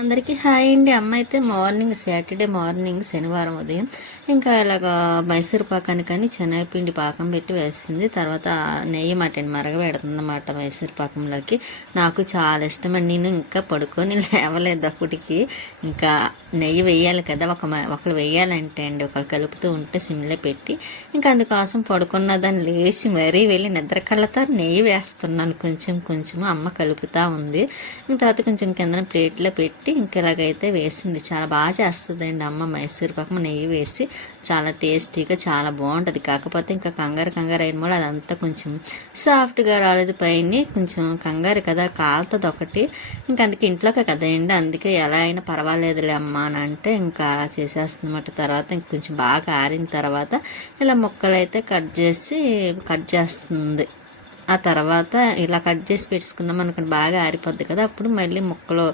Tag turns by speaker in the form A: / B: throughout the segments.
A: అందరికీ హాయ్ అండి. అమ్మ అయితే మార్నింగ్ సాటర్డే మార్నింగ్ శనివారం ఉదయం ఇంకా ఇలాగ మైసూర్ పాకాన్ని కానీ శనగపిండి పాకం పెట్టి వేస్తుంది. తర్వాత నెయ్యి మటన్ మరగబెడుతుంది అన్నమాట మైసూర్ పాకంలోకి. నాకు చాలా ఇష్టం అండి నేను ఇంకా పడుకొని లేవలేదు అప్పటికి. ఇంకా నెయ్యి వేయాలి కదా ఒక మ- ఒకరు వేయాలంటే అండి ఒకరు కలుపుతూ ఉంటే సిమ్లో పెట్టి ఇంకా అందుకోసం పడుకున్న దాన్ని లేచి మరీ వెళ్ళి నిద్ర కళ్ళతో నెయ్యి వేస్తున్నాను. కొంచెం కొంచెం అమ్మ కలుపుతా ఉంది. ఇంకా తర్వాత కొంచెం కింద ప్లేట్లో పెట్టి ఇంకా ఇలాగైతే వేసింది. చాలా బాగా చేస్తుందండి అమ్మ మైసూర్ పాకం నెయ్యి వేసి. చాలా టేస్టీగా చాలా బాగుంటుంది. కాకపోతే ఇంకా కంగారు కంగారు అయిన కూడా అదంతా కొంచెం సాఫ్ట్గా రాలేదు. పైన కొంచెం కంగారు కదా కాలుతుంది ఒకటి. ఇంకా అందుకే ఇంట్లోకే కదండి. అందుకే ఎలా అయినా పర్వాలేదులే అమ్మ. అని అంటే ఇంకా అలా చేసేస్తుందన్నమాట. తర్వాత ఇంక కొంచెం బాగా ఆరిన తర్వాత ఇలా ముక్కలు అయితే కట్ చేసి కట్ చేస్తుంది. ఆ తర్వాత ఇలా కట్ చేసి పెట్టుకున్నాం అనుకోండి బాగా ఆరిపోద్ది కదా. అప్పుడు మళ్ళీ ముక్కలు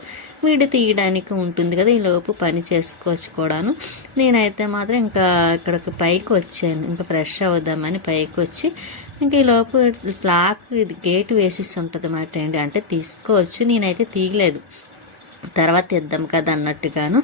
A: వీడి తీయడానికి ఉంటుంది కదా. ఈ లోపు పని చేసుకోవచ్చు కూడాను. నేనైతే మాత్రం ఇంకా ఇక్కడికి పైకి వచ్చాను. ఇంకా ఫ్రెష్ అవుదామని పైకి వచ్చి ఇంకా ఈ లోపు క్లాక్ ఇది గేట్ వేసేసి ఉంటుంది అన్నమాట అండి. అంటే తీసుకోవచ్చు. నేనైతే తీయలేదు. తర్వాత ఇద్దాం కదా అన్నట్టుగాను.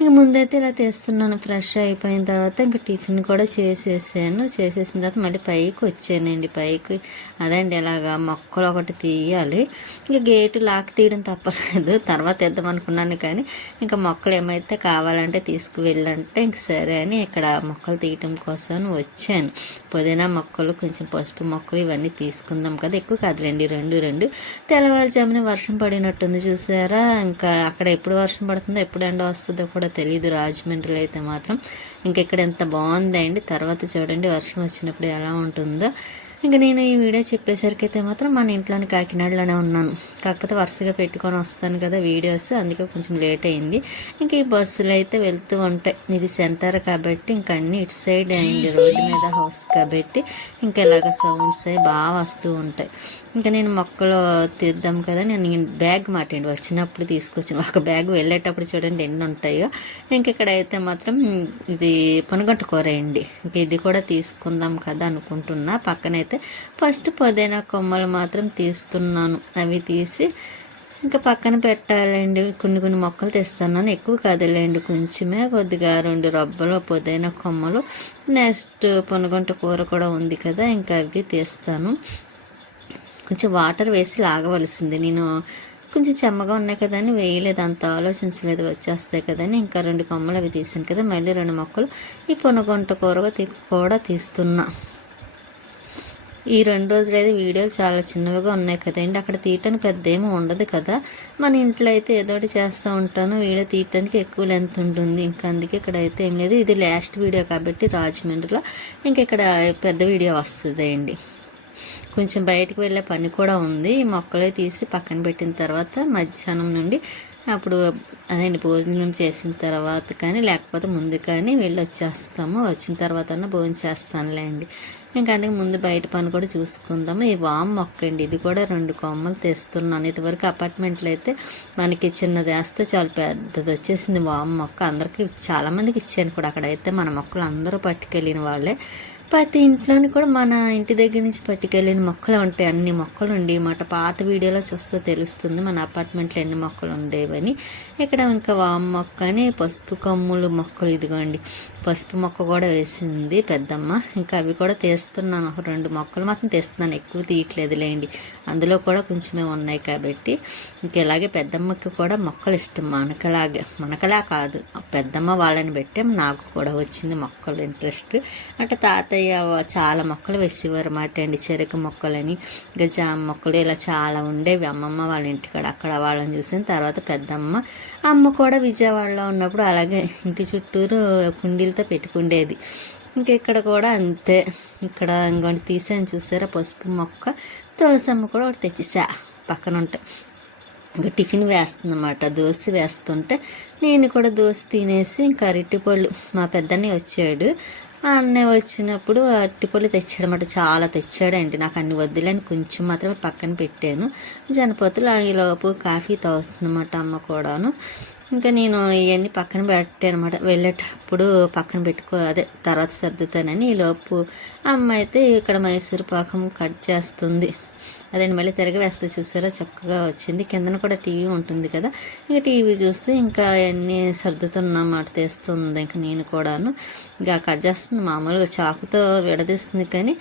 A: ఇంక ముందైతే ఇలా తీస్తున్నాను ఫ్రెష్ అయిపోయిన తర్వాత ఇంకా టిఫిన్ కూడా చేసేసాను. చేసేసిన తర్వాత మళ్ళీ పైకి వచ్చానండి పైకి. అదండి ఇలాగా మొక్కలు ఒకటి తీయాలి. ఇంకా గేటు లాక్ తీయడం తప్పలేదు తర్వాత ఇద్దామనుకున్నాను అనుకున్నాను కానీ ఇంకా మొక్కలు ఏమైతే కావాలంటే తీసుకువెళ్ళంటే ఇంక సరే అని ఇక్కడ మొక్కలు తీయటం కోసం వచ్చాను. పుదీనా మొక్కలు కొంచెం పసుపు మొక్కలు ఇవన్నీ తీసుకుందాం కదా ఎక్కువ కాదులేండి రెండు రెండు. తెల్లవారుజామున వర్షం పడినట్టుంది చూసారా ఇంకా అక్కడ ఎప్పుడు వర్షం పడుతుందో ఎప్పుడు ఎండ వస్తుందో కూడా తెలియదు రాజమండ్రిలో అయితే మాత్రం ఇంకా ఇక్కడ ఎంత బాగుందండి. తర్వాత చూడండి వర్షం వచ్చినప్పుడు ఎలా ఉంటుందో. ఇంకా నేను ఈ వీడియో చెప్పేసరికి అయితే మాత్రం మన ఇంట్లోని కాకినాడలోనే ఉన్నాను. కాకపోతే వరుసగా పెట్టుకొని వస్తాను కదా వీడియోస్ అందుకే కొంచెం లేట్ అయింది. ఇంకా ఈ బస్సులు అయితే వెళ్తూ ఉంటాయి ఇది సెంటర్ కాబట్టి ఇంకా అన్ని ఇటు సైడ్ అయింది రోడ్డు మీద హౌస్ కాబట్టి ఇంకా ఇలాగ సౌండ్స్ అవి బాగా వస్తూ ఉంటాయి. ఇంకా నేను మొక్కలు తీద్దాం కదా నేను బ్యాగ్ మాటండి వచ్చినప్పుడు తీసుకొచ్చిన ఒక బ్యాగ్ వెళ్ళేటప్పుడు చూడండి ఎన్ని ఉంటాయో. ఇంక ఇక్కడ అయితే మాత్రం ఇది పొనగంట కూర అండి. ఇంక ఇది కూడా తీసుకుందాం కదా అనుకుంటున్నా. పక్కనైతే ఫస్ట్ పుదీనా కొమ్మలు మాత్రం తీస్తున్నాను. అవి తీసి ఇంకా పక్కన పెట్టాలండి. కొన్ని కొన్ని మొక్కలు తెస్తున్నాను. ఎక్కువ కదలేండి. కొంచెమే కొద్దిగా రెండు రబ్బలు పొదైన కొమ్మలు. నెక్స్ట్ పొనగంట కూర కూడా ఉంది కదా ఇంకా అవి తీస్తాను. కొంచెం వాటర్ వేసి లాగవలసింది. నేను కొంచెం చెమ్మగా ఉన్నాయి కదా అని వేయలేదు. అంత ఆలోచించలేదు. వచ్చేస్తాయి కదా అని ఇంకా రెండు కొమ్మలు అవి తీసాను కదా. మళ్ళీ రెండు మొక్కలు ఈ పొనగొంట కూర కూడా తీస్తున్నా. ఈ రెండు రోజులు అయితే వీడియోలు చాలా చిన్నవిగా ఉన్నాయి కదండి. అక్కడ తీయటానికి పెద్ద ఏమీ ఉండదు కదా. మన ఇంట్లో అయితే ఏదో ఒకటి చేస్తూ ఉంటాను. వీడియో తీయటానికి ఎక్కువ లెంత్ ఉంటుంది. ఇంకా అందుకే ఇక్కడ అయితే ఏం లేదు. ఇది లాస్ట్ వీడియో కాబట్టి రాజమండ్రిలో ఇంకా ఇక్కడ పెద్ద వీడియో వస్తుంది అండి కొంచెం బయటకు వెళ్ళే పని కూడా ఉంది. ఈ మొక్కలే తీసి పక్కన పెట్టిన తర్వాత మధ్యాహ్నం నుండి అప్పుడు అదండి భోజనం చేసిన తర్వాత కానీ లేకపోతే ముందు కానీ వెళ్ళి వచ్చేస్తాము వచ్చిన తర్వాత భోజనం చేస్తానులే అండి ఇంకా అందుకే ముందు బయట పని కూడా చూసుకుందాము. ఈ వామ్ మొక్క అండి ఇది కూడా రెండు కొమ్మలు తెస్తున్నాను. ఇదివరకు అపార్ట్మెంట్లో అయితే మనకి చిన్నది వేస్తే చాలా పెద్దది వచ్చేసింది వామ్ మొక్క. అందరికీ చాలామందికి ఇచ్చాను కూడా. అక్కడైతే మన మొక్కలు అందరూ పట్టుకెళ్ళిన వాళ్ళే. ప్రతి ఇంట్లోని కూడా మన ఇంటి దగ్గర నుంచి పట్టుకెళ్ళిన మొక్కలు ఉంటాయి. అన్ని మొక్కలు ఉండేవి మాట పాత వీడియోలో చూస్తే తెలుస్తుంది మన అపార్ట్మెంట్లో ఎన్ని మొక్కలు ఉండేవని. ఇక్కడ ఇంకా వామ్ మొక్క అని పసుపు కొమ్ములు మొక్కలు ఇదిగోండి. పసుపు మొక్క కూడా వేసింది పెద్దమ్మ. ఇంకా అవి కూడా తీస్తున్నాను. రెండు మొక్కలు మాత్రం తీస్తున్నాను. ఎక్కువ తీయట్లేదు లేండి అందులో కూడా కొంచెమే ఉన్నాయి కాబట్టి. ఇంకా ఇలాగే పెద్దమ్మకి కూడా మొక్కలు ఇష్టం. మనకలాగే మనకలా కాదు. పెద్దమ్మ వాళ్ళని పెట్టే నాకు కూడా వచ్చింది మొక్కలు ఇంట్రెస్ట్. అంటే తాతయ్య చాలా మొక్కలు వేసేవారు అన్నమాట అండి. చెరుకు మొక్కలని ఇంకా జామ మొక్కలు ఇలా చాలా ఉండేవి. అమ్మమ్మ వాళ్ళ ఇంటికాడ అక్కడ వాళ్ళని చూసిన తర్వాత పెద్దమ్మ అమ్మ కూడా విజయవాడలో ఉన్నప్పుడు అలాగే ఇంటి చుట్టూరు కుండీలు అంతా పెట్టుకుండేది. ఇంకా ఇక్కడ కూడా అంతే. ఇక్కడ ఇంకోటి తీసాను చూసారా? పసుపు మొక్క తులసమ్మ కూడా ఒకటి తెచ్చేసా పక్కన ఉంటాయి ఇంకా టిఫిన్ వేస్తుందన్నమాట. దోశ వేస్తుంటే నేను కూడా దోశ తినేసి ఇంకా అరటిపళ్ళు. మా పెద్దనే వచ్చాడు. అన్నయ్య వచ్చినప్పుడు అరటిపళ్ళు తెచ్చాడనమాట చాలా తెచ్చాడండి. నాకు అన్ని వద్దులేని కొంచెం మాత్రమే పక్కన పెట్టాను. జనపతులు ఈలోపు కాఫీ తాగుతుందన్నమాట అమ్మ కూడాను. ఇంకా నేను ఇవన్నీ పక్కన పెట్టాను అనమాట వెళ్ళేటప్పుడు పక్కన పెట్టుకో అదే తర్వాత సర్దుతానని ఈలోపు అమ్మ అయితే ఇక్కడ మైసూరు పాకం కట్ చేస్తుంది. అదండి మళ్ళీ తిరగ వేస్తే చూసారా? చక్కగా వచ్చింది. కిందన కూడా టీవీ ఉంటుంది కదా? ఇంకా టీవీ చూస్తే ఇంకా అన్నీ సర్దుతున్నమాట తెస్తుంది. ఇంకా నేను కూడాను. ఇంకా కట్ చేస్తుంది. మామూలుగా చాకుతో విడదీస్తుంది కానీ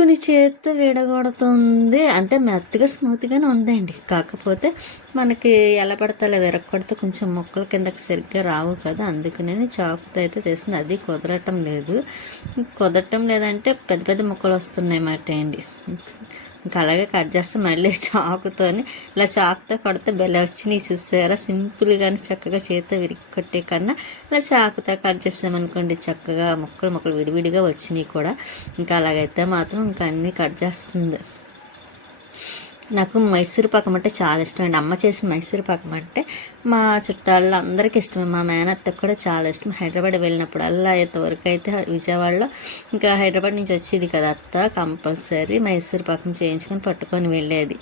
A: కొన్ని చేత్తో విడగొడుతుంది. అంటే మెత్తగా స్మూత్గానే ఉందండి. కాకపోతే మనకి ఎలా పడితే అలా విరగొడితే కొంచెం మొక్కలు కిందకి సరిగ్గా రావు కదా. అందుకనే చాకుతో అయితే తెస్తుంది అది కుదరటం లేదు. కుదరటం లేదంటే పెద్ద పెద్ద మొక్కలు వస్తున్నాయి మాట అండి. ఇంకా అలాగే కట్ చేస్తే మళ్ళీ చాకుతోని ఇలా చాకుతో కొడితే బెల్ల వచ్చినాయి చూసారా? సింపుల్గానే చక్కగా చేతితో విరిగి కొట్టే కన్నా ఇలా చాకుతో కట్ చేసామనుకోండి చక్కగా మొక్కలు మొక్కలు విడివిడిగా వచ్చినాయి కూడా. ఇంకా అలాగైతే మాత్రం ఇంకా అన్నీ కట్ చేస్తుంది. నాకు మైసూర్ పాకం అంటే చాలా ఇష్టం అండి. అమ్మ చేసిన మైసూర్ పాకం అంటే మా చుట్టాల్లో అందరికీ ఇష్టమే. మా మేనత్తకు కూడా చాలా ఇష్టం. హైదరాబాద్ వెళ్ళినప్పుడు అలా ఇంతవరకు అయితే విజయవాడలో ఇంకా హైదరాబాద్ నుంచి వచ్చేది కదా అత్త. కంపల్సరీ మైసూర్ పాకం చేయించుకొని పట్టుకొని వెళ్ళేది.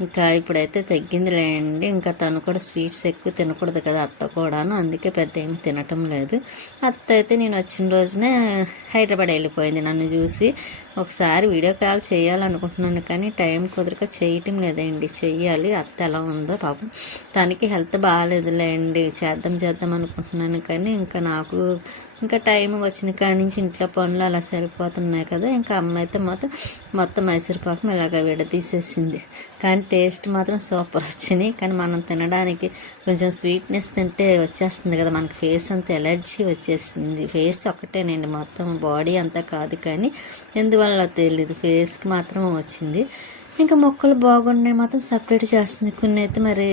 A: ఇంకా ఇప్పుడైతే తగ్గిందిలేండి. ఇంకా తను కూడా స్వీట్స్ ఎక్కువ తినకూడదు కదా అత్త కూడాను. అందుకే పెద్ద ఏమి తినటం లేదు. అత్త అయితే నేను వచ్చిన రోజునే హైదరాబాద్ వెళ్ళిపోయింది నన్ను చూసి. ఒకసారి వీడియో కాల్ చేయాలనుకుంటున్నాను కానీ టైం కుదరక చేయటం లేదండి. చెయ్యాలి. అత్త ఎలా ఉందో పాపం. తనకి హెల్త్ బాగాలేదులేండి. చేద్దాం చేద్దాం అనుకుంటున్నాను కానీ ఇంకా నాకు ఇంకా టైం వచ్చిన కాడి నుంచి ఇంట్లో పనులు అలా సరిపోతున్నాయి కదా. ఇంకా అమ్మ అయితే మొత్తం మొత్తం మైసూర్ పాకం ఇలాగ విడదీసేసింది. కానీ టేస్ట్ మాత్రం సూపర్ వచ్చినాయి. కానీ మనం తినడానికి కొంచెం స్వీట్నెస్ తింటే వచ్చేస్తుంది కదా. మనకి ఫేస్ అంతా ఎలర్జీ వచ్చేసింది. ఫేస్ ఒకటేనండి మొత్తం బాడీ అంతా కాదు కానీ ఎందువల్ల తెలియదు ఫేస్కి మాత్రం వచ్చింది. ఇంకా మొక్కలు బాగున్నాయి మాత్రం సపరేట్ చేస్తుంది. కొన్ని అయితే మరి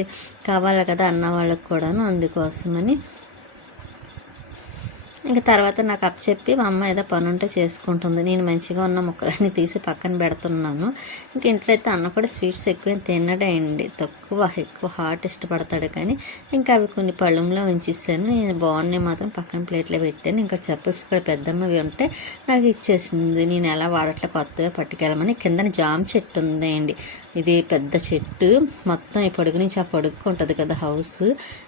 A: కావాలి కదా అన్న వాళ్ళకి కూడాను అందుకోసమని ఇంకా తర్వాత నాకు అప్ చెప్పి మా అమ్మ ఏదో పని ఉంటే చేసుకుంటుంది. నేను మంచిగా ఉన్న ముక్కలన్నీ తీసి పక్కన పెడుతున్నాను. ఇంక ఇంట్లో అయితే అన్న కూడా స్వీట్స్ ఎక్కువ తినడే అండి. తక్కువ ఎక్కువ హాట్ ఇష్టపడతాడు కానీ ఇంకా అవి కొన్ని పళ్ళంలో ఉంచేసాను. నేను బాగున్నాయి మాత్రం పక్కన ప్లేట్లో పెట్టాను. ఇంకా చెప్పేసి ఇక్కడ పెద్దమ్మవి ఉంటే నాకు ఇచ్చేసింది. నేను ఎలా వాడట్లే కొత్తగా పట్టుకెళ్ళమని కిందన జామ చెట్టు ఉందండి. ఇది పెద్ద చెట్టు. మొత్తం ఈ పొడుగు నుంచి ఆ పొడుగు ఉంటుంది కదా హౌస్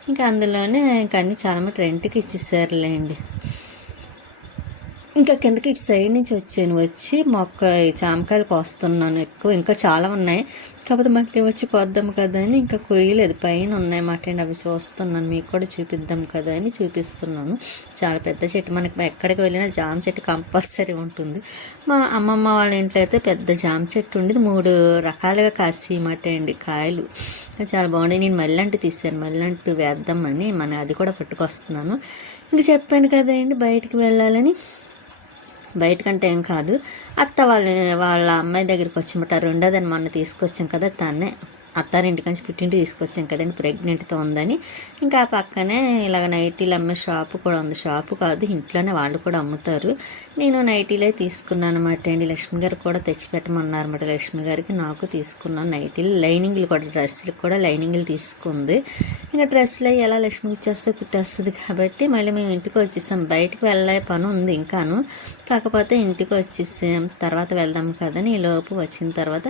A: ఇంకా అందులోనే ఇంకా అన్ని చాలా మంది రెంట్కి ఇచ్చేసారులేండి. ఇంకా కిందకి ఇటు సైడ్ నుంచి వచ్చాను వచ్చి మొక్క జామకాయలు కోస్తున్నాను ఎక్కువ. ఇంకా చాలా ఉన్నాయి. కాకపోతే మళ్ళీ వచ్చి కోద్దాం కదా అని ఇంకా కొయ్యలేదు. పైన ఉన్నాయి మాట అండి. అవి చూస్తున్నాను. మీకు కూడా చూపిద్దాం కదా అని చూపిస్తున్నాను. చాలా పెద్ద చెట్టు. మనకి ఎక్కడికి వెళ్ళినా జామ చెట్టు కంపల్సరీ ఉంటుంది. మా అమ్మమ్మ వాళ్ళ ఇంట్లో అయితే పెద్ద జామ చెట్టు ఉండేది. మూడు రకాలుగా కాసి మాట అండి. కాయలు. చాలా బాగుండే నేను మల్లంటి తీసాను మల్లంటి వేద్దామని. మన అది కూడా పట్టుకొస్తున్నాను. ఇంకా చెప్పాను కదండి బయటికి వెళ్ళాలని. బయటకంటే ఏం కాదు. అత్త వాళ్ళ వాళ్ళ అమ్మాయి దగ్గరికి వచ్చిమట రెండోదని మొన్న తీసుకొచ్చాం కదా తనే అత్తారింటి నుంచి పుట్టింటి తీసుకొచ్చాం కదండి ప్రెగ్నెంట్తో ఉందని. ఇంకా ఆ పక్కనే ఇలాగ నైటీలు అమ్మే షాపు కూడా ఉంది. షాపు కాదు ఇంట్లోనే వాళ్ళు కూడా అమ్ముతారు. నేను నైటీలే తీసుకున్నాను అనమాట అండి. లక్ష్మి గారు కూడా తెచ్చిపెట్టమన్నారన్నమాట. లక్ష్మి గారికి నాకు తీసుకున్నాను నైటీలు. లైనింగ్లు కూడా డ్రెస్సులు కూడా లైనింగ్లు తీసుకుంది. ఇంకా డ్రెస్సులు అవి ఎలా లక్ష్మికి ఇచ్చేస్తే కుట్టేస్తుంది కాబట్టి మళ్ళీ మేము ఇంటికి వచ్చేసాం. బయటకు వెళ్ళే పని ఉంది ఇంకాను. కాకపోతే ఇంటికి వచ్చేసాం. తర్వాత వెళ్దాం కదని ఈ లోపు వచ్చిన తర్వాత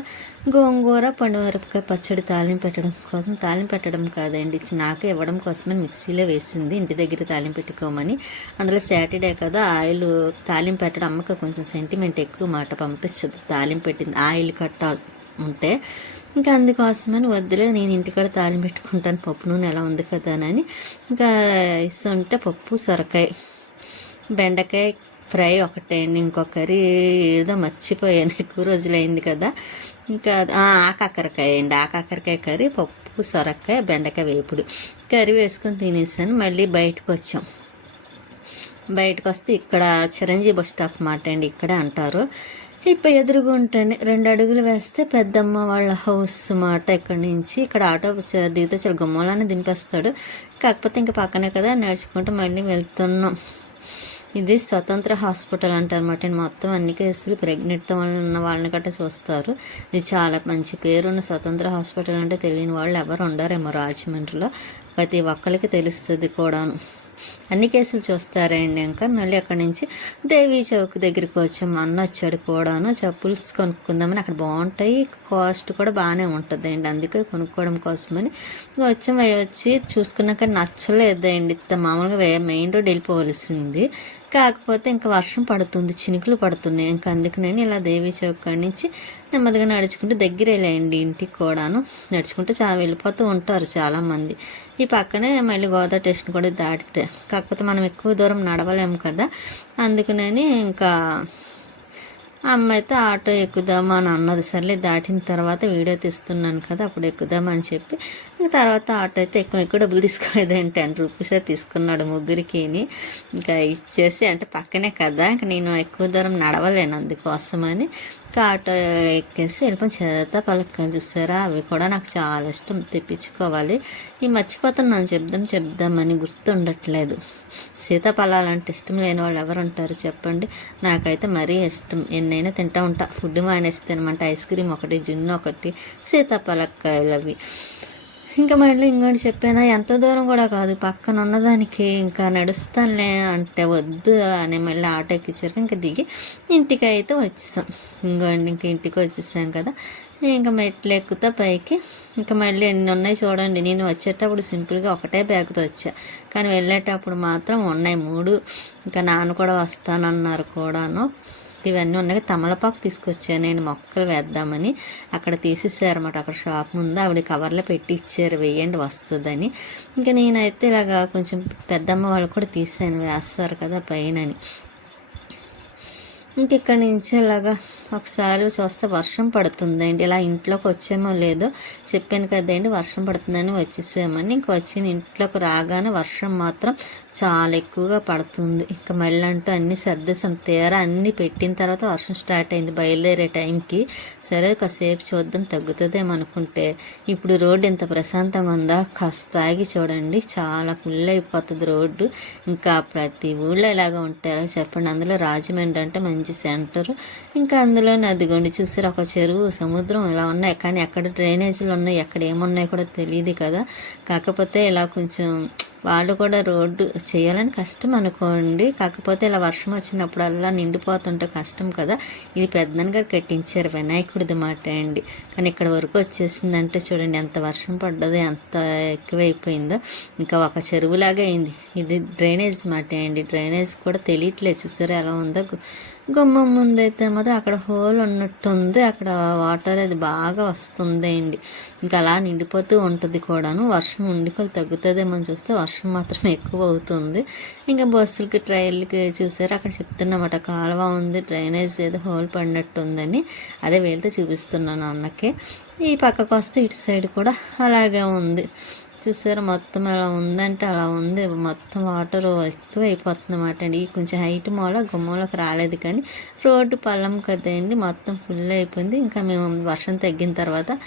A: గోంగూర పండుమిరపకాయ పచ్చడి తాలింపు పెట్టడం కోసం తాలింపు పెట్టడం కాదండి. నాకు ఇవ్వడం కోసమని మిక్సీలో వేసింది. ఇంటి దగ్గర తాలింపు పెట్టుకోమని. అందులో సాటర్డే కదా ఆయిల్ తాలింపు పెట్టడం అమ్మక కొంచెం సెంటిమెంట్ ఎక్కువ మాట పంపించదు. తాలింపు పెట్టింది ఆయిల్ కట్ట ఉంటే. ఇంకా అందుకోసమని వద్దులే నేను ఇంటికాడ తాలింపు పెట్టుకుంటాను. పప్పు నూనె ఎలా ఉంది కదా అని. ఇంకా ఇస్తుంటే పప్పు సొరకాయ బెండకాయ ఫ్రై ఒకటే ఇంకొక కర్రీ ఏదో మర్చిపోయాను ఎక్కువ రోజులైంది కదా. ఇంకా ఆకాకరకాయ అండి ఆకాకరకాయ కర్రీ పప్పు సొరకాయ బెండకాయ వేపుడు. కర్రీ వేసుకొని తినేసాను. మళ్ళీ బయటకు వచ్చాం. బయటకు వస్తే ఇక్కడ చిరంజీవి బస్ స్టాప్ మాట అండి ఇక్కడే అంటారు. ఇప్పుడు ఎదురుగుంటేనే రెండు అడుగులు వేస్తే పెద్దమ్మ వాళ్ళ హౌస్ మాట ఇక్కడ నుంచి. ఇక్కడ ఆటో దిగితే చాలా గుమ్మలానే దింపేస్తాడు. కాకపోతే ఇంకా పక్కనే కదా నడుచుకుంటూ మళ్ళీ వెళ్తున్నాం. ఇది స్వతంత్ర హాస్పిటల్ అంటారన్నమాట. మొత్తం అన్ని కేసులు ప్రెగ్నెంట్తో ఉన్న వాళ్ళని గట్రా చూస్తారు. ఇది చాలా మంచి పేరున్న స్వతంత్ర హాస్పిటల్ అంటే తెలియని వాళ్ళు ఎవరు ఉండరేమో రాజమండ్రిలో. ప్రతి ఒక్కరికి తెలుస్తుంది కూడాను. అన్ని కేసులు చూస్తారండి ఇంకా. మళ్ళీ అక్కడి నుంచి దేవీ చౌక్ దగ్గరికి వచ్చాం. అన్న వచ్చాడు కూడాను. చెప్పులు కొనుక్కుందామని అక్కడ బాగుంటాయి. కాస్ట్ కూడా బాగానే ఉంటుంది అండి అందుకే కొనుక్కోవడం కోసమని వచ్చాం. వచ్చి చూసుకున్నాక నచ్చలేదండి. మామూలుగా మెయిన్ రోడ్ వెళ్ళిపోవలసింది. కాకపోతే ఇంకా వర్షం పడుతుంది. చినుకులు పడుతున్నాయి. ఇంకా అందుకు నేను ఇలా దేవీ చౌక్ నుంచి నెమ్మదిగా నడుచుకుంటూ దగ్గర వెళ్ళండి ఇంటికి కూడాను. నడుచుకుంటూ చాలా వెళ్ళిపోతూ ఉంటారు చాలామంది. ఈ పక్కనే మళ్ళీ గోదావరి స్టేషన్ కూడా దాటితే. కాకపోతే మనం ఎక్కువ దూరం నడవలేము కదా. అందుకనే ఇంకా అమ్మ అయితే ఆటో ఎక్కుదామా అని అన్నది. సర్లే దాటిన తర్వాత వీడియో తీస్తున్నాను కదా అప్పుడు ఎక్కుదామా అని చెప్పి తర్వాత ఆటో అయితే ఎక్కువ ఎక్కువ డబ్బులు తీసుకోలేదండి టెన్ రూపీసే తీసుకున్నాడు ముగ్గురికి ఇంకా ఇచ్చేసి అంటే పక్కనే కదా ఇంకా నేను ఎక్కువ దూరం నడవలేను అందుకోసమని. ఇంకా ఆటో ఎక్కేసి వెళ్ళిపోయి చేత పలకలు చూసారా? అవి కూడా నాకు చాలా ఇష్టం తెప్పించుకోవాలి. ఈ మర్చిపోతున్నాను చెప్దాం చెప్దామని గుర్తుండట్లేదు. సీతాఫలాలు అంటే ఇష్టం లేని వాళ్ళు ఎవరు ఉంటారు చెప్పండి. నాకైతే మరీ ఇష్టం. ఎన్నైనా తింటా ఉంటా. ఫుడ్ మానేస్తే అనమాట ఐస్ క్రీమ్ ఒకటి జున్ను ఒకటి సీతాఫలకాయలు అవి ఇంకా మళ్ళీ ఇంకోటి చెప్పాను? ఎంత దూరం కూడా కాదు. పక్కన ఉన్నదానికి ఇంకా నడుస్తానులే అంటే వద్దు అని మళ్ళీ ఆటో ఎక్కించారు ఇంకా దిగి ఇంటికి అయితే వచ్చేసాం. ఇంకోండి ఇంక ఇంటికి వచ్చేసాం కదా. ఇంకా మెట్లు ఎక్కుతా పైకి. ఇంకా మళ్ళీ ఎన్ని ఉన్నాయి చూడండి. నేను వచ్చేటప్పుడు సింపుల్గా ఒకటే బ్యాగ్తో వచ్చా. కానీ వెళ్ళేటప్పుడు మాత్రం ఉన్నాయి మూడు. ఇంకా నాన్న కూడా వస్తానన్నారు కూడాను. ఇవన్నీ ఉన్నాయి. తమలపాకు తీసుకొచ్చాను. నేను మొక్కలు వేద్దామని అక్కడ తీసేసారన్నమాట. అక్కడ షాప్ ముందు ఆవిడ కవర్లో పెట్టి ఇచ్చారు వేయండి వస్తుందని. ఇంకా నేనైతే ఇలాగా కొంచెం పెద్దమ్మ వాళ్ళు కూడా తీసాను. వేస్తారు కదా పైనని. ఇంక ఇక్కడి నుంచి ఇలాగా ఒకసారి చూస్తే వర్షం పడుతుందండి. ఇలా ఇంట్లోకి వచ్చేమో లేదో. చెప్పాను కదండి వర్షం పడుతుందని వచ్చేసామని. ఇంక వచ్చిన ఇంట్లోకి రాగానే వర్షం మాత్రం చాలా ఎక్కువగా పడుతుంది. ఇంకా మళ్ళీ అంటూ అన్ని సర్దేశాం. తీరా అన్ని పెట్టిన తర్వాత వర్షం స్టార్ట్ అయింది. బయలుదేరే టైంకి సరే కాసేపు చూద్దాం తగ్గుతుందేమో అనుకుంటే. ఇప్పుడు రోడ్డు ఇంత ప్రశాంతంగా ఉందా? కాస్త ఆగి చూడండి. చాలా ఫుల్ అయిపోతుంది రోడ్డు. ఇంకా ప్రతి ఊళ్ళో ఇలాగ ఉంటారో చెప్పండి. అందులో రాజమండ్రి అంటే మంచి సెంటర్. ఇంకా అందులో నదిగొండి చూసారు? ఒక చెరువు సముద్రం ఇలా ఉన్నాయి. కానీ ఎక్కడ డ్రైనేజీలు ఉన్నాయి. ఎక్కడ ఏమున్నాయి కూడా తెలియదు కదా. కాకపోతే ఇలా కొంచెం వాళ్ళు కూడా రోడ్డు చేయాలని కష్టం అనుకోండి. కాకపోతే ఇలా వర్షం వచ్చినప్పుడల్లా నిండిపోతుంటే కష్టం కదా. ఇది పెద్దన్న గారు కట్టించారు వినాయకుడిది మాట అండి. కానీ ఇక్కడ వరకు వచ్చేసిందంటే చూడండి ఎంత వర్షం పడ్డదో ఎంత ఎక్కువైపోయిందో. ఇంకా ఒక చెరువులాగా అయింది. ఇది డ్రైనేజ్ మాట అండి. డ్రైనేజ్ కూడా తెలియట్లేదు. చూసారా ఎలా ఉందో? గుమ్మం ముందైతే మాత్రం అక్కడ హోల్ ఉన్నట్టుంది. అక్కడ వాటర్ అది బాగా వస్తుంది అండి ఇంకా అలా నిండిపోతూ ఉంటుంది కూడాను. వర్షం ఉండికొని తగ్గుతుందేమో చూస్తే వర్షం మాత్రం ఎక్కువ అవుతుంది ఇంకా బస్సులకి ట్రైన్లకి చూసారు. అక్కడ చెప్తున్నమాట కాలువ ఉంది డ్రైనేజ్ ఏదో హోల్ పడినట్టు ఉందని అదే వెళ్తే చూపిస్తున్నాను అన్నకి. ఈ పక్కకు వస్తే ఇటు సైడ్ కూడా అలాగే ఉంది. చూసారు? మొత్తం అలా ఉందంటే అలా ఉంది. మొత్తం వాటర్ ఎక్కువ అయిపోతుంది అన్నమాట అండి. కొంచెం హైట్ మూల గుమ్మంలోకి రాలేదు కానీ రోడ్డు పల్లం కదండి. మొత్తం ఫుల్ అయిపోయింది. ఇంకా మేము వర్షం తగ్గిన తర్వాత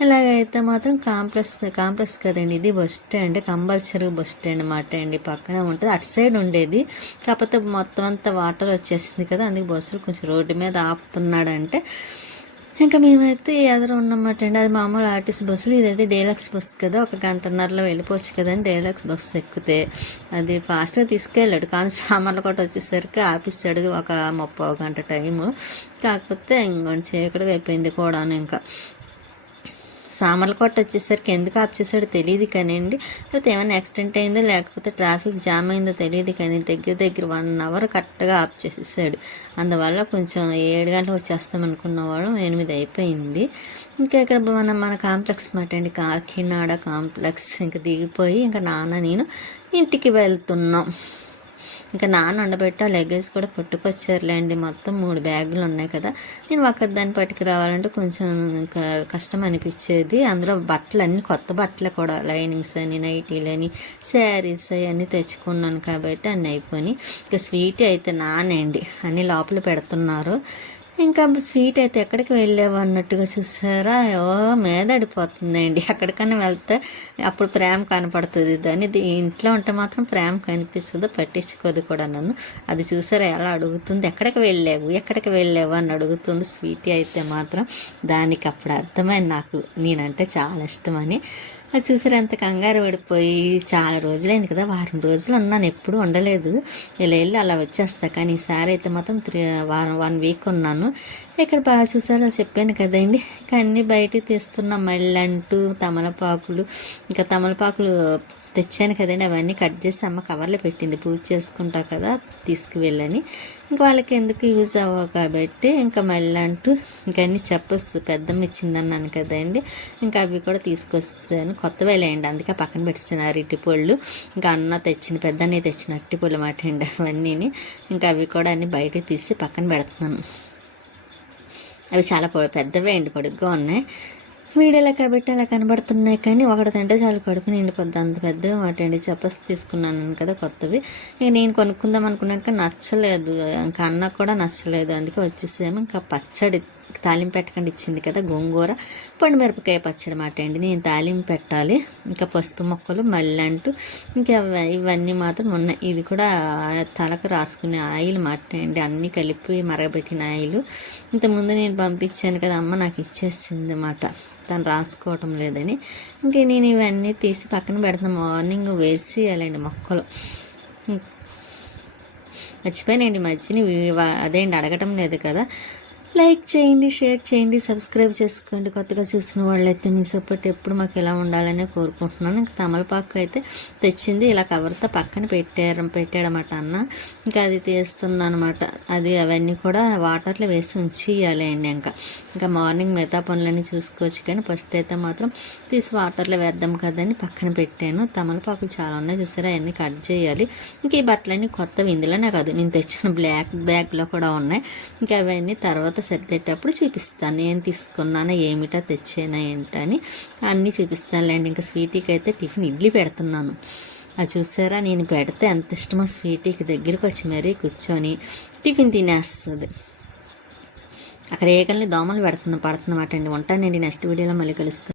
A: ఇలాగైతే మాత్రం కాంప్లెక్స్ కాంప్లెక్స్ కదండి. ఇది bus stand compulsory bus stand అన్నమాట అండి. పక్కనే ఉంటుంది. అటు సైడ్ ఉండేది. కాకపోతే మొత్తం అంతా వాటర్ వచ్చేసింది కదా. అందుకే బస్సులు కొంచెం రోడ్డు మీద ఆపుతున్నాడంటే ఇంకా మేమైతే ఎదురు ఉన్నమాట అండి. అది మామూలు ఆర్టీసీ బస్సులు ఇదైతే డేలక్స్ బస్ కదా. ఒక గంటన్నరలో వెళ్ళిపోవచ్చు కదండి డేలక్స్ బస్సు ఎక్కితే. అది ఫాస్ట్గా తీసుకెళ్ళాడు. కానీ సామాన్లు కూడా వచ్చేసరికి ఆపిస్తాడు ఒక ముప్పై గంట టైము. కాకపోతే ఇంకొంచెం చీకటిగా అయిపోయింది కూడా ఇంకా. సామర్లకోట వచ్చేసరికి ఎందుకు ఆఫ్ చేశాడో తెలియదు కానివ్వండి. లేకపోతే ఏమైనా యాక్సిడెంట్ అయిందో లేకపోతే ట్రాఫిక్ జామ్ అయిందో తెలియదు కానీ దగ్గర దగ్గర వన్ అవర్ కరెక్ట్గా ఆఫ్ చేసేసాడు. అందువల్ల కొంచెం ఏడు గంటలకు వచ్చేస్తామనుకున్నవాడు ఎనిమిది అయిపోయింది. ఇంకా ఇక్కడ మన మన కాంప్లెక్స్ మాట అండి. కాకినాడ కాంప్లెక్స్. ఇంకా దిగిపోయి ఇంకా నాన్న నేను ఇంటికి వెళ్తున్నాం. ఇంకా నాన్న ఉండబెట్టి లగేజ్ కూడా పట్టుకొచ్చారులేండి. మొత్తం మూడు బ్యాగులు ఉన్నాయి కదా. నేను ఒక దాన్ని పట్టుకు రావాలంటే కొంచెం ఇంకా కష్టం అనిపించేది. అందులో బట్టలు అన్ని కొత్త బట్టలు కూడా. లైనింగ్స్ అని నైటీలు అని శారీస్ అవన్నీ తెచ్చుకున్నాను కాబట్టి అన్నీ అయిపోయి ఇంకా స్వీట్ అయితే నానండి అన్ని లోపల పెడుతున్నారు. ఇంకా స్వీట్ అయితే ఎక్కడికి వెళ్ళావు అన్నట్టుగా చూసారా? ఓ మేదడిపోతుందండి ఎక్కడికైనా వెళ్తే అప్పుడు ప్రేమ కనపడుతుంది దాన్ని ఇంట్లో ఉంటే మాత్రం ప్రేమ కనిపిస్తుందో. పట్టించుకోదు కూడా నన్ను. అది చూసారా? ఎలా అడుగుతుంది? ఎక్కడికి వెళ్ళావు? ఎక్కడికి వెళ్ళావు అని అడుగుతుంది స్వీట్ అయితే మాత్రం. దానికి అప్పుడు అర్థమైంది నాకు. నేనంటే చాలా ఇష్టమని అది చూసారు ఎంత కంగారు పడిపోయి చాలా రోజులైంది కదా వారం రోజులు ఉన్నాను ఎప్పుడు ఉండలేదు. ఇలా వెళ్ళి అలా వచ్చేస్తా. కానీ ఈసారి అయితే మాత్రం త్రీ వారం వన్ వీక్ ఉన్నాను. ఇక్కడ బాగా చూసారో చెప్పాను కదండి. కానీ బయటికి తీస్తున్నాం మళ్ళీ అంటూ తమలపాకులు. ఇంకా తమలపాకులు తెచ్చాను కదండి. అవన్నీ కట్ చేసి అమ్మ కవర్లో పెట్టింది. పూజ చేసుకుంటా కదా తీసుకువెళ్ళని. ఇంకా వాళ్ళకి ఎందుకు యూజ్ అవ్వవు కాబట్టి ఇంకా మళ్ళీ అంటూ ఇంకా అన్ని చెప్పొస్తు పెద్దమ్మ ఇచ్చిందన్నాను కదండి. ఇంకా అవి కూడా తీసుకొస్తాను కొత్తవే లేండి అందుకే పక్కన పెట్టేసాను అరటి పళ్ళు. ఇంకా అన్న తెచ్చిన పెద్ద అన్నయ్య తెచ్చిన అరటి పళ్ళు మాట అండి అవన్నీని. ఇంకా అవి కూడా అన్ని బయటకు తీసి పక్కన పెడుతున్నాను. అవి చాలా పొ పెద్దవే అండి. పొడుగ్గా ఉన్నాయి. వీడియోలో కాబట్టి అలా కనబడుతున్నాయి కానీ ఒకటి తింటే చాలా కడుపు నిండిపోద్ది. అంత పెద్దవి మాట చపస్ తీసుకున్నాను కదా కొత్తవి. ఇక నేను కొనుక్కుందాం అనుకున్నాక నచ్చలేదు. ఇంకా అన్న కూడా నచ్చలేదు. అందుకే వచ్చేసాము ఇంకా పచ్చడి. తాలింపు పెట్టకుండా ఇచ్చింది కదా గోంగూర పండు మిరపకాయ పచ్చడి మాట అండి. నేను తాలింపు పెట్టాలి ఇంకా పసుపు మొక్కలు మల్లె అంటూ ఇంకా ఇవన్నీ మాత్రం ఉన్నాయి. ఇది కూడా తలకు రాసుకునే ఆయిల్ మాట అండి. అన్నీ కలిపి మరగబెట్టిన ఆయిల్. ఇంతకుముందు నేను పంపించాను కదా అమ్మ నాకు ఇచ్చేసింది అన్నమాట తను రాసుకోవటం లేదని. ఇంకా నేను ఇవన్నీ తీసి పక్కన పెడతాను. మార్నింగ్ వేసి అలాంటి మొక్కలు. మర్చిపోయానండి మధ్యని అదేంటి అడగటం లేదు కదా. లైక్ చేయండి షేర్ చేయండి సబ్స్క్రైబ్ చేసుకోండి. కొత్తగా చూసిన వాళ్ళైతే మీ సపోర్ట్ ఎప్పుడు మాకు ఎలా ఉండాలనే కోరుకుంటున్నాను. ఇంకా తమలపాకు అయితే తెచ్చింది ఇలా కవర్తో పక్కన పెట్టారు పెట్టాడనమాట అన్న. ఇంకా అది తీస్తున్నాను అనమాట అది అవన్నీ కూడా వాటర్లో వేసి ఉంచేయాలి అండి ఇంకా. ఇంకా మార్నింగ్ మిగతా పనులన్నీ చూసుకోవచ్చు కానీ ఫస్ట్ అయితే మాత్రం తీసి వాటర్లో వేద్దాం కదని పక్కన పెట్టాను. తమలపాకులు చాలా ఉన్నాయి చూసారా అవన్నీ కట్ చేయాలి. ఇంకా ఈ బట్టలన్నీ కొత్తవి ఇందులోనే కాదు నేను తెచ్చిన బ్లాక్ బ్యాగ్లో కూడా ఉన్నాయి. ఇంకా అవన్నీ తర్వాత సర్దేటప్పుడు చూపిస్తాను. నేను తీసుకున్నానా ఏమిటా తెచ్చానా ఏంటని అన్నీ చూపిస్తానులేండి. ఇంకా స్వీటీకి అయితే టిఫిన్ ఇడ్లీ పెడుతున్నాను. అది చూసారా? నేను పెడితే ఎంత ఇష్టమో స్వీటీకి దగ్గరికి వచ్చి మరీ కూర్చొని టిఫిన్ తినేస్తుంది. అక్కడ ఏకల్ని దోమలు పెడుతున్నా పడుతున్నమాట అండి. ఉంటానండి నెక్స్ట్ వీడియోలో మళ్ళీ కలుస్తాను